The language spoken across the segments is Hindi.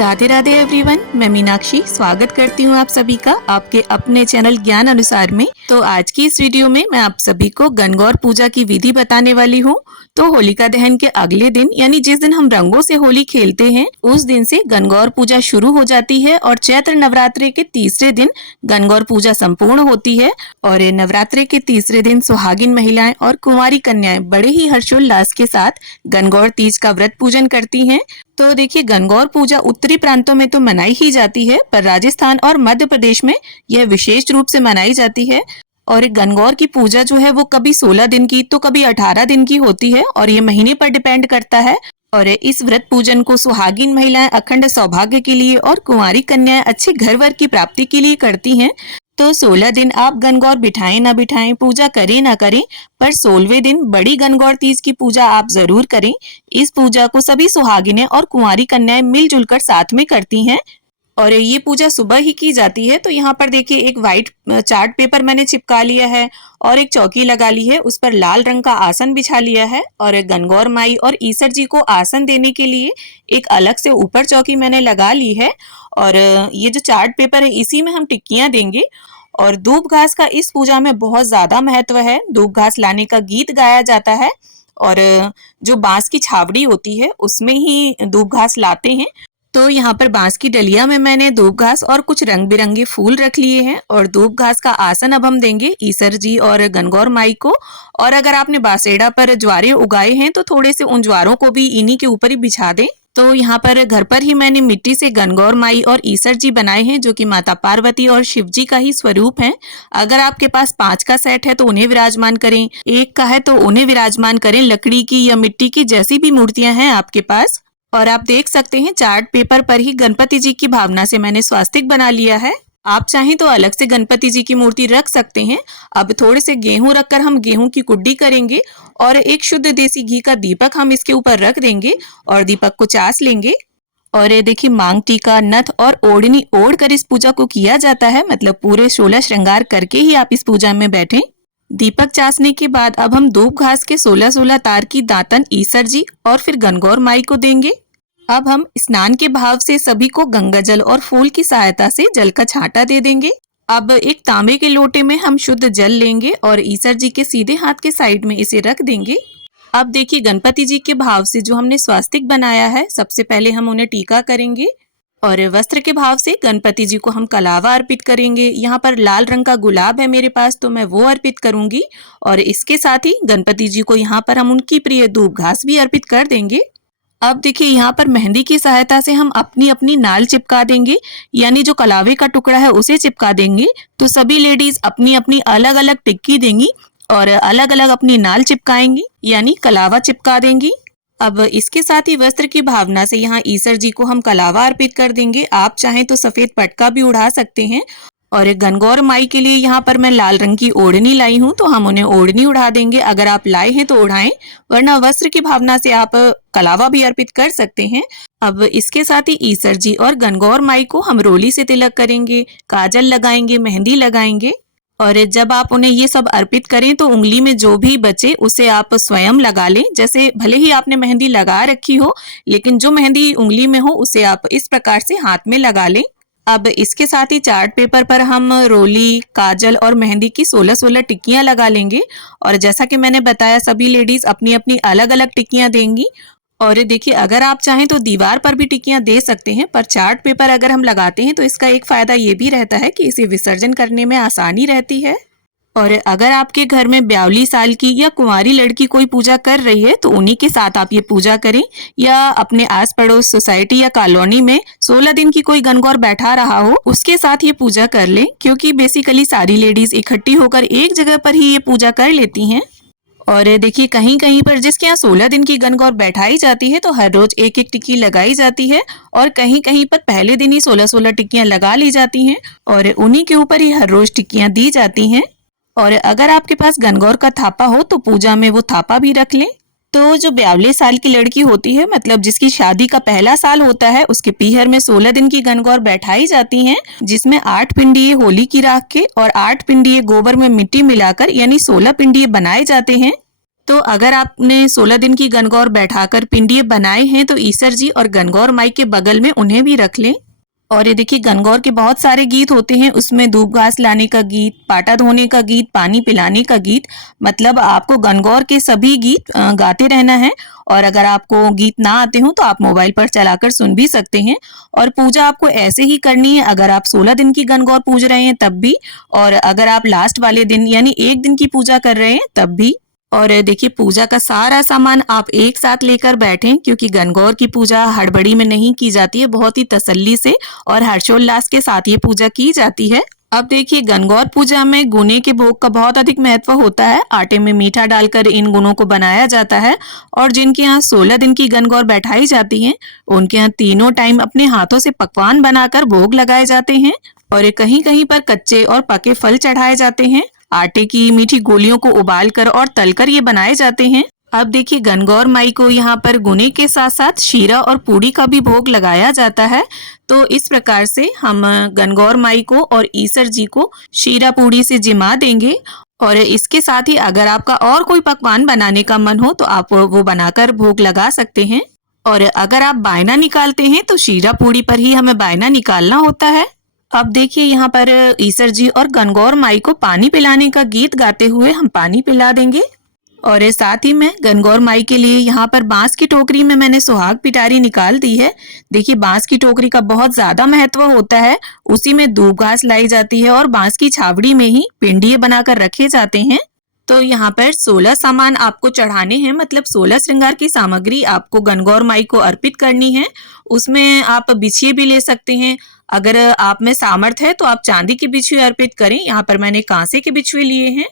राधे राधे एवरीवन, मैं मीनाक्षी स्वागत करती हूँ आप सभी का आपके अपने चैनल ज्ञान अनुसार में। तो आज की इस वीडियो में मैं आप सभी को गणगौर पूजा की विधि बताने वाली हूँ। तो होलिका दहन के अगले दिन यानी जिस दिन हम रंगों से होली खेलते हैं उस दिन से गणगौर पूजा शुरू हो जाती है और चैत्र नवरात्रि के तीसरे दिन गणगौर पूजा संपूर्ण होती है। और नवरात्रि के तीसरे दिन सुहागिन महिलाएं और कुंवारी कन्याएं बड़े ही हर्षोल्लास के साथ गणगौर तीज का व्रत पूजन करती हैं। तो देखिए, गणगौर पूजा उत्तरी प्रांतों में तो मनाई ही जाती है, पर राजस्थान और मध्य प्रदेश में यह विशेष रूप से मनाई जाती है। और गणगौर की पूजा जो है वो कभी 16 दिन की तो कभी 18 दिन की होती है और ये महीने पर डिपेंड करता है। और इस व्रत पूजन को सुहागिन महिलाएं अखंड सौभाग्य के लिए और कुंवारी कन्याएं अच्छे घर वर की प्राप्ति के लिए करती हैं। तो 16 दिन आप गणगौर बिठाएं ना बिठाएं, पूजा करें ना करें, पर 16वें दिन बड़ी गणगौर तीज की पूजा आप जरूर करें। इस पूजा को सभी सुहागिनें और कुंवारी कन्याएं मिलजुल कर साथ में करती हैं और ये पूजा सुबह ही की जाती है। तो यहाँ पर देखिए, एक व्हाइट चार्ट पेपर मैंने चिपका लिया है और एक चौकी लगा ली है, उस पर लाल रंग का आसन बिछा लिया है और गणगौर माई और ईसर जी को आसन देने के लिए एक अलग से ऊपर चौकी मैंने लगा ली है। और ये जो चार्ट पेपर है इसी में हम टिक्कियां देंगे। और दूब घास का इस पूजा में बहुत ज्यादा महत्व है। दूब घास लाने का गीत गाया जाता है और जो बांस की छावड़ी होती है उसमें ही दूब घास लाते हैं। तो यहाँ पर बांस की डलिया में मैंने दूब घास और कुछ रंग बिरंगे फूल रख लिए हैं और दूब घास का आसन अब हम देंगे ईसर जी और गणगौर माई को। और अगर आपने बासेड़ा पर ज्वारे उगाए हैं तो थोड़े से उन ज्वारों को भी इन्हीं के ऊपर ही बिछा दें। तो यहाँ पर घर पर ही मैंने मिट्टी से गणगौर माई और ईसर जी बनाए हैं जो कि माता पार्वती और शिव जी का ही स्वरूप है। अगर आपके पास 5 का सेट है तो उन्हें विराजमान करें, 1 का है तो उन्हें विराजमान करें, लकड़ी की या मिट्टी की जैसी भी मूर्तियां हैं आपके पास। और आप देख सकते हैं चार्ट पेपर पर ही गणपति जी की भावना से मैंने स्वास्तिक बना लिया है। आप चाहें तो अलग से गणपति जी की मूर्ति रख सकते हैं। अब थोड़े से गेहूं रखकर हम गेहूं की कुड्डी करेंगे और एक शुद्ध देसी घी का दीपक हम इसके ऊपर रख देंगे और दीपक को चास लेंगे। और ये देखिए, मांग टीका, नथ और ओढ़नी ओढ़ कर इस पूजा को किया जाता है, मतलब पूरे 16 श्रृंगार करके ही आप इस पूजा में बैठें। दीपक चासने के बाद अब हम दूब घास के 16-16 तार की दातन ईसर जी और फिर गणगौर माई को देंगे। अब हम स्नान के भाव से सभी को गंगा जल और फूल की सहायता से जल का छांटा दे देंगे। अब एक तांबे के लोटे में हम शुद्ध जल लेंगे और ईसर जी के सीधे हाथ के साइड में इसे रख देंगे। अब देखिए, गणपति जी के भाव से जो हमने स्वास्तिक बनाया है, सबसे पहले हम उन्हें टीका करेंगे और वस्त्र के भाव से गणपति जी को हम कलावा अर्पित करेंगे। यहाँ पर लाल रंग का गुलाब है मेरे पास तो मैं वो अर्पित करूंगी और इसके साथ ही गणपति जी को यहाँ पर हम उनकी प्रिय दूब घास भी अर्पित कर देंगे। अब देखिए, यहाँ पर मेहंदी की सहायता से हम अपनी अपनी नाल चिपका देंगे, यानी जो कलावे का टुकड़ा है उसे चिपका देंगे। तो सभी लेडीज अपनी अपनी अलग अलग टिक्की देंगी और अलग अलग अपनी नाल चिपकाएंगी, यानी कलावा चिपका देंगी। अब इसके साथ ही वस्त्र की भावना से यहाँ ईसर जी को हम कलावा अर्पित कर देंगे। आप चाहें तो सफेद पटका भी उड़ा सकते हैं। और गणगौर माई के लिए यहाँ पर मैं लाल रंग की ओढ़नी लाई हूँ तो हम उन्हें ओढ़नी उड़ा देंगे। अगर आप लाए हैं तो उड़ाएं, वरना वस्त्र की भावना से आप कलावा भी अर्पित कर सकते हैं। अब इसके साथ ही ईसर जी और गणगौर माई को हम रोली से तिलक करेंगे, काजल लगाएंगे, मेहंदी लगाएंगे। और जब आप उन्हें ये सब अर्पित करें तो उंगली में जो भी बचे उसे आप स्वयं लगा लें। जैसे भले ही आपने मेहंदी लगा रखी हो, लेकिन जो मेहंदी उंगली में हो उसे आप इस प्रकार से हाथ में लगा लें। अब इसके साथ ही चार्ट पेपर पर हम रोली, काजल और मेहंदी की 16-16 टिक्कियां लगा लेंगे। और जैसा कि मैंने बताया, सभी लेडीज अपनी अपनी अलग अलग टिक्कियां देंगी। और देखिए, अगर आप चाहें तो दीवार पर भी टिक्कियां दे सकते हैं, पर चार्ट पेपर अगर हम लगाते हैं तो इसका एक फायदा ये भी रहता है कि इसे विसर्जन करने में आसानी रहती है। और अगर आपके घर में 42 साल की या कुंवारी लड़की कोई पूजा कर रही है तो उन्हीं के साथ आप ये पूजा करें, या अपने आस पड़ोस सोसाइटी या कॉलोनी में 16 दिन की कोई गणगौर बैठा रहा हो उसके साथ ये पूजा कर लें, क्योंकि बेसिकली सारी लेडीज इकट्ठी होकर एक जगह पर ही ये पूजा कर लेती हैं। और देखिए, कहीं कहीं पर जिसके यहाँ 16 दिन की गणगौर बैठाई जाती है तो हर रोज एक एक टिक्की लगाई जाती है और कहीं कहीं पर पहले दिन ही 16-16 टिक्कियां लगा ली जाती हैं और उन्हीं के ऊपर ही हर रोज टिक्कियां दी जाती हैं। और अगर आपके पास गणगौर का थापा हो तो पूजा में वो थापा भी रख लें। तो जो 42 साल की लड़की होती है, मतलब जिसकी शादी का पहला साल होता है, उसके पीहर में 16 दिन की गणगौर बैठाई जाती हैं, जिसमें 8 पिंडिये होली की राख के और 8 पिंडिये गोबर में मिट्टी मिलाकर यानी 16 पिंडिये बनाए जाते हैं। तो अगर आपने 16 दिन की गणगौर बैठाकर पिंडिये बनाए हैं तो ईसर जी और गणगौर माई के बगल में उन्हें भी रख लें। और ये देखिए गणगौर के बहुत सारे गीत होते हैं, उसमें धूप घास लाने का गीत, पाटा धोने का गीत, पानी पिलाने का गीत, मतलब आपको गणगौर के सभी गीत गाते रहना है। और अगर आपको गीत ना आते हो तो आप मोबाइल पर चलाकर सुन भी सकते हैं। और पूजा आपको ऐसे ही करनी है, अगर आप 16 दिन की गणगौर पूज रहे हैं तब भी, और अगर आप लास्ट वाले दिन यानी एक दिन की पूजा कर रहे हैं तब भी। और देखिए पूजा का सारा सामान आप एक साथ लेकर बैठें, क्योंकि गणगौर की पूजा हड़बड़ी में नहीं की जाती है, बहुत ही तसल्ली से और हर्षोल्लास के साथ ये पूजा की जाती है। अब देखिए गणगौर पूजा में गुने के भोग का बहुत अधिक महत्व होता है। आटे में मीठा डालकर इन गुनों को बनाया जाता है। और जिनके यहाँ 16 दिन की गणगौर बैठाई जाती है उनके यहाँ तीनों टाइम अपने हाथों से पकवान बनाकर भोग लगाए जाते हैं। और कहीं कहीं पर कच्चे और पके फल चढ़ाए जाते हैं। आटे की मीठी गोलियों को उबालकर और तलकर ये बनाए जाते हैं। अब देखिए गणगौर माई को यहाँ पर गुने के साथ साथ शीरा और पूड़ी का भी भोग लगाया जाता है। तो इस प्रकार से हम गणगौर माई को और ईसर जी को शीरा पूड़ी से जिमा देंगे। और इसके साथ ही अगर आपका और कोई पकवान बनाने का मन हो तो आप वो बनाकर भोग लगा सकते हैं। और अगर आप बायना निकालते हैं तो शीरा पूड़ी पर ही हमें बायना निकालना होता है। अब देखिए यहाँ पर ईसर जी और गणगौर माई को पानी पिलाने का गीत गाते हुए हम पानी पिला देंगे। और साथ ही में गणगौर माई के लिए यहाँ पर बांस की टोकरी में मैंने सुहाग पिटारी निकाल दी है। देखिए बांस की टोकरी का बहुत ज्यादा महत्व होता है, उसी में दूब घास लाई जाती है और बांस की छावड़ी में ही पिंडिये बनाकर रखे जाते हैं। तो यहाँ पर 16 सामान आपको चढ़ाने हैं, मतलब 16 श्रृंगार की सामग्री आपको गणगौर माई को अर्पित करनी है। उसमें आप बिछिए भी ले सकते हैं, अगर आप में सामर्थ है तो आप चांदी के बिछुए अर्पित करें। यहाँ पर मैंने कांसे के बिछुए लिए हैं।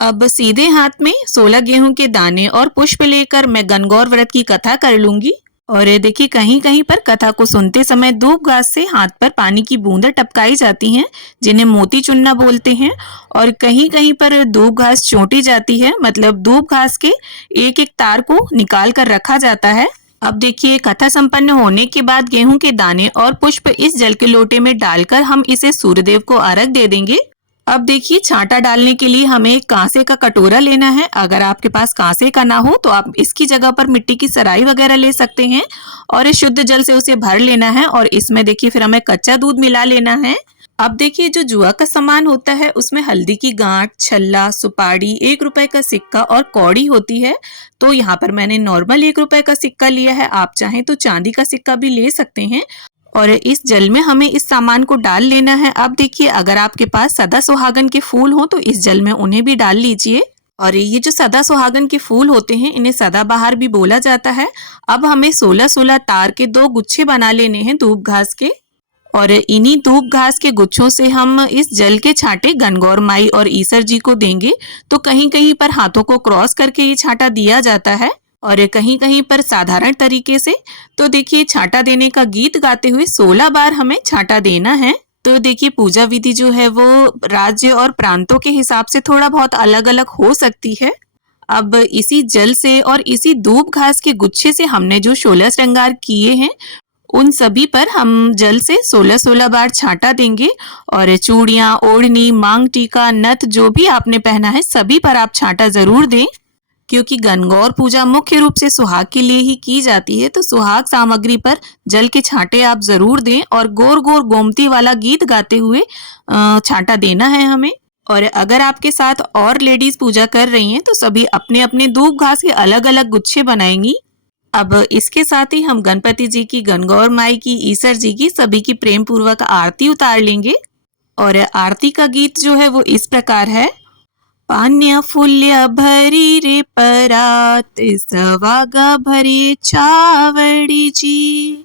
अब सीधे हाथ में 16 गेहूं के दाने और पुष्प लेकर मैं गणगौर व्रत की कथा कर लूंगी। और देखिए कहीं कहीं पर कथा को सुनते समय दूब घास से हाथ पर पानी की बूंदें टपकाई जाती हैं, जिन्हें मोती चुन्ना बोलते हैं। और कहीं कहीं पर दूब घास चोटी जाती है, मतलब दूब घास के एक एक तार को निकाल कर रखा जाता है। अब देखिए कथा संपन्न होने के बाद गेहूं के दाने और पुष्प इस जल के लोटे में डालकर हम इसे सूर्यदेव को अर्घ दे देंगे। अब देखिए छांटा डालने के लिए हमें कांसे का कटोरा लेना है। अगर आपके पास कांसे का ना हो तो आप इसकी जगह पर मिट्टी की सराई वगैरह ले सकते हैं और इस शुद्ध जल से उसे भर लेना है। और इसमें देखिए फिर हमें कच्चा दूध मिला लेना है। अब देखिए जो जुआ का सामान होता है उसमें हल्दी की गांठ, छल्ला, सुपारी, 1 रुपए का सिक्का और कौड़ी होती है। तो यहाँ पर मैंने नॉर्मल 1 रुपए का सिक्का लिया है, आप चाहें तो चांदी का सिक्का भी ले सकते हैं। और इस जल में हमें इस सामान को डाल लेना है। अब देखिए अगर आपके पास सदा सुहागन के फूल हो तो इस जल में उन्हें भी डाल लीजिए। और ये जो सदा सुहागन के फूल होते हैं इन्हें सदाबहार भी बोला जाता है। अब हमें 16-16 तार के 2 गुच्छे बना लेने हैं दूब घास के। और इन्हीं दूब घास के गुच्छों से हम इस जल के छांटे गणगौर माई और ईसर जी को देंगे। तो कहीं कहीं पर हाथों को क्रॉस करके ये छांटा दिया जाता है और कहीं कहीं पर साधारण तरीके से। तो देखिए छांटा देने का गीत गाते हुए 16 बार हमें छांटा देना है। तो देखिए पूजा विधि जो है वो राज्य और प्रांतों के हिसाब से थोड़ा बहुत अलग अलग हो सकती है। अब इसी जल से और इसी दूब घास के गुच्छे से हमने जो 16 श्रृंगार किए हैं उन सभी पर हम जल से 16-16 बार छांटा देंगे। और चूड़ियां, ओढ़नी, मांग टीका, नथ जो भी आपने पहना है सभी पर आप छांटा जरूर दें, क्योंकि गणगौर पूजा मुख्य रूप से सुहाग के लिए ही की जाती है। तो सुहाग सामग्री पर जल के छांटे आप जरूर दें और गोर गोर गोमती वाला गीत गाते हुए छांटा देना है हमें। और अगर आपके साथ और लेडीज पूजा कर रही हैं तो सभी अपने अपने दूब घास के अलग अलग गुच्छे बनाएंगी। अब इसके साथ ही हम गणपति जी की, गणगौर माई की, ईसर जी की सभी की प्रेम पूर्वक आरती उतार लेंगे। और आरती का गीत जो है वो इस प्रकार है। पान्या फुल्य भरी रे परात, सवागा भरे चावड़ी जी,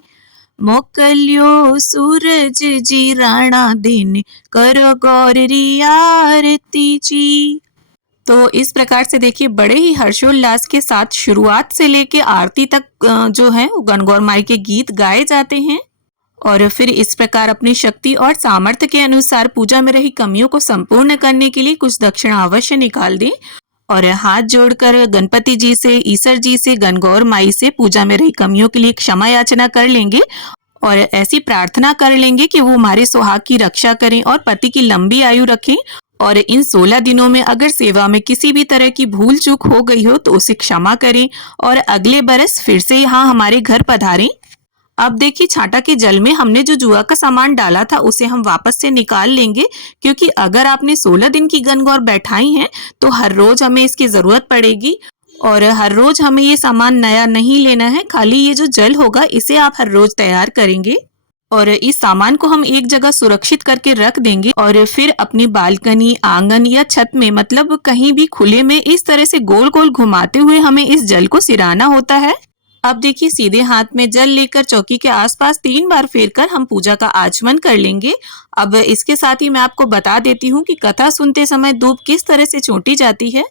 मोकल्यो सूरज जी राणा दिन, करो गौर री आरती जी। तो इस प्रकार से देखिए बड़े ही हर्षोल्लास के साथ शुरुआत से लेके आरती तक जो है वो गणगौर माई के गीत गाए जाते हैं। और फिर इस प्रकार अपनी शक्ति और सामर्थ्य के अनुसार पूजा में रही कमियों को संपूर्ण करने के लिए कुछ दक्षिणा अवश्य निकाल दें। और हाथ जोड़कर गणपति जी से, ईसर जी से, गणगौर माई से पूजा में रही कमियों के लिए क्षमा याचना कर लेंगे और ऐसी प्रार्थना कर लेंगे कि वो हमारे सुहाग की रक्षा करें और पति की लंबी आयु रखें और इन 16 दिनों में अगर सेवा में किसी भी तरह की भूल चूक हो गई हो तो उसे क्षमा करें और अगले बरस फिर से यहाँ हमारे घर पधारें। अब देखिए छाता के जल में हमने जो जुआ का सामान डाला था उसे हम वापस से निकाल लेंगे, क्योंकि अगर आपने 16 दिन की गणगौर बैठाई है तो हर रोज हमें इसकी जरूरत पड़ेगी और हर रोज हमें ये सामान नया नहीं लेना है। खाली ये जो जल होगा इसे आप हर रोज तैयार करेंगे और इस सामान को हम एक जगह सुरक्षित करके रख देंगे और फिर अपनी बालकनी, आंगन या छत में, मतलब कहीं भी खुले में इस तरह से गोल गोल घुमाते हुए हमें इस जल को सिराना होता है। अब देखिए सीधे हाथ में जल लेकर चौकी के आसपास 3 बार फेरकर हम पूजा का आचमन कर लेंगे। अब इसके साथ ही मैं आपको बता देती हूँ कि कथा सुनते समय धूप किस तरह से छोटी जाती है।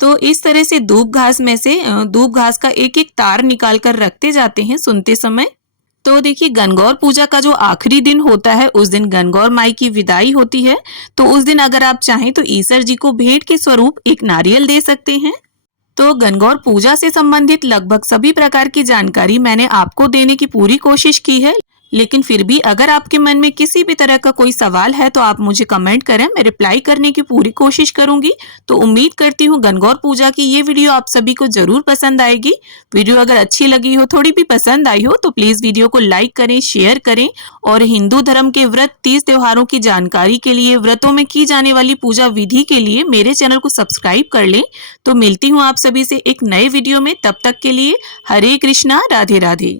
तो इस तरह से धूप घास में से धूप घास का एक एक तार निकाल कर रखते जाते हैं सुनते समय। तो देखिए गणगौर पूजा का जो आखिरी दिन होता है उस दिन गणगौर माई की विदाई होती है। तो उस दिन अगर आप चाहें तो ईश्वर जी को भेंट के स्वरूप एक नारियल दे सकते हैं। तो गणगौर पूजा से संबंधित लगभग सभी प्रकार की जानकारी मैंने आपको देने की पूरी कोशिश की है, लेकिन फिर भी अगर आपके मन में किसी भी तरह का कोई सवाल है तो आप मुझे कमेंट करें, मैं रिप्लाई करने की पूरी कोशिश करूंगी। तो उम्मीद करती हूँ गणगौर पूजा की ये वीडियो आप सभी को जरूर पसंद आएगी। वीडियो अगर अच्छी लगी हो, थोड़ी भी पसंद आई हो तो प्लीज वीडियो को लाइक करें, शेयर करें और हिंदू धर्म के व्रत, तीज त्योहारों की जानकारी के लिए, व्रतों में की जाने वाली पूजा विधि के लिए मेरे चैनल को सब्सक्राइब कर लें। तो मिलती हूँ आप सभी से एक नए वीडियो में, तब तक के लिए हरे कृष्णा, राधे राधे।